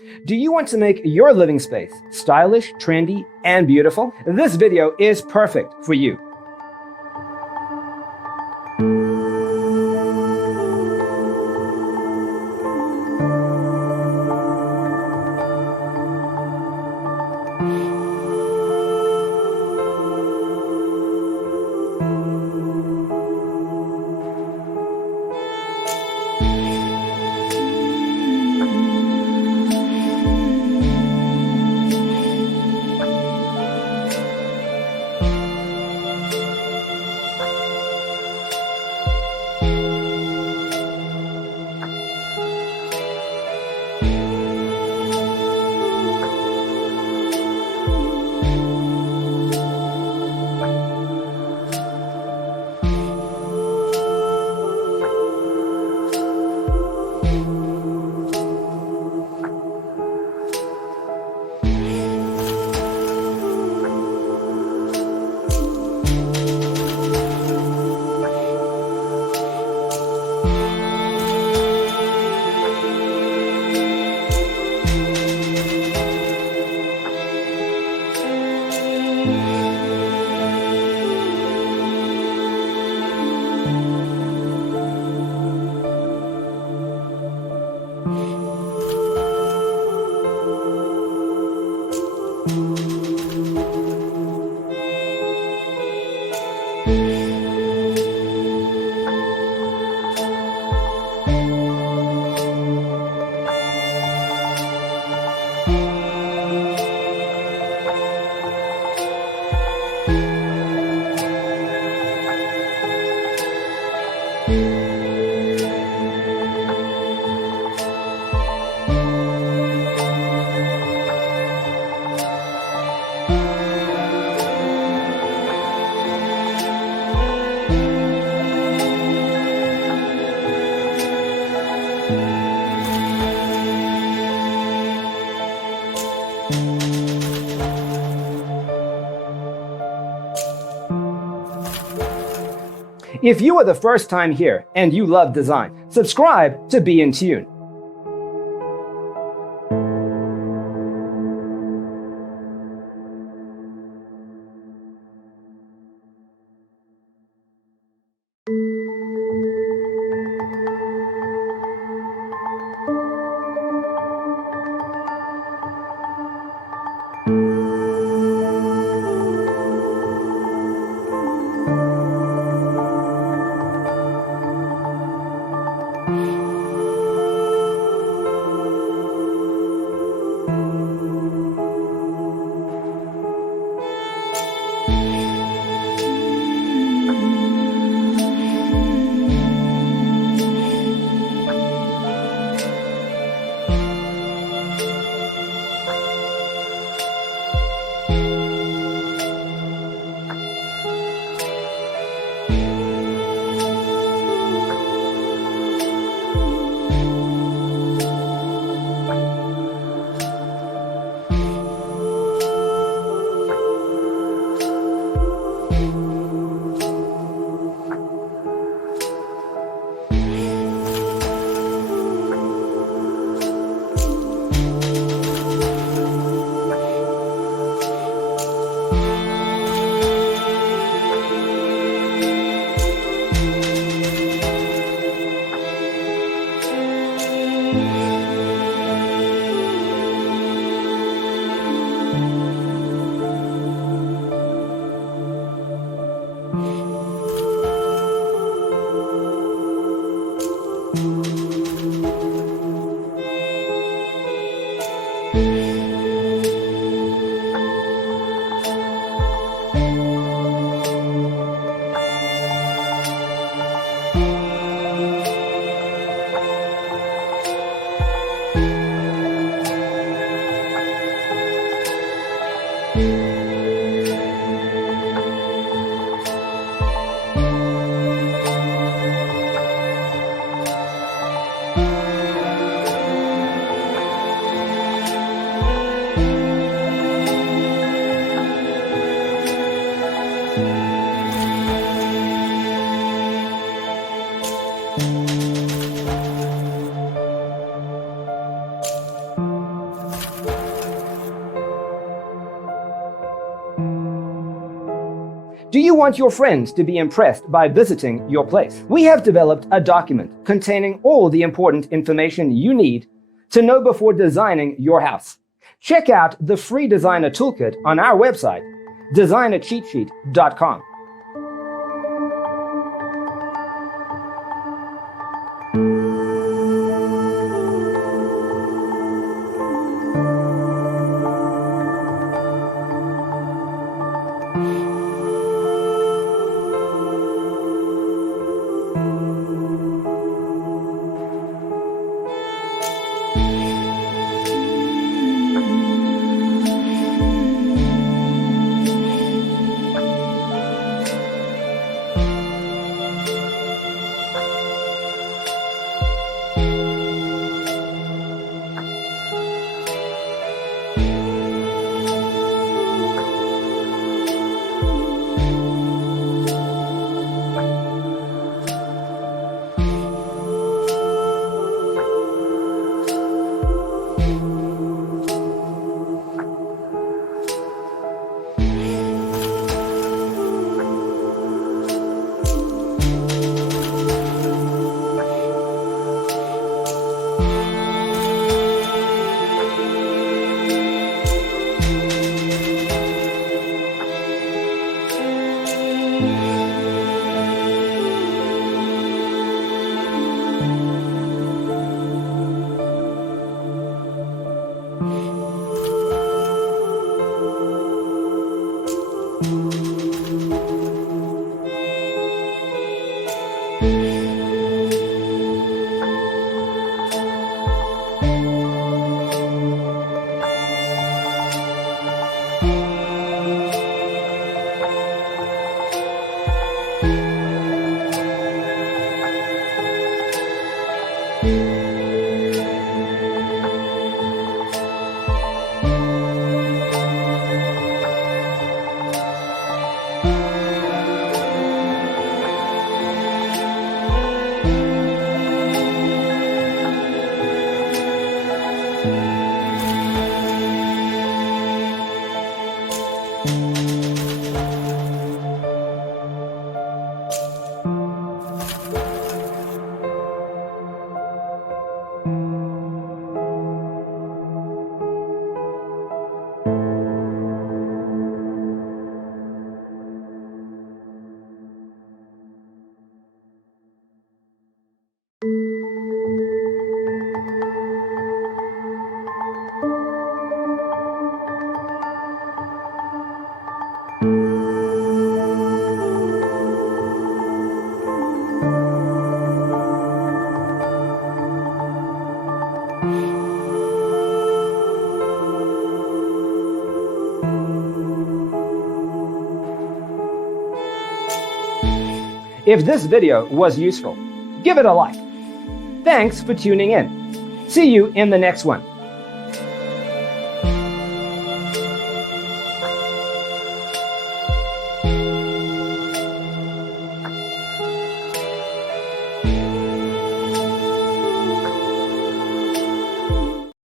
Do you want to make your living space stylish, trendy, and beautiful? This video is perfect for you. If you are the first time here and you love design, subscribe to Be in Tune. Do you want your friends to be impressed by visiting your place? We have developed a document containing all the important information you need to know before designing your house. Check out the free designer toolkit on our website, designercheatsheet.com. If this video was useful, give it a like. Thanks for tuning in. See you in the next one.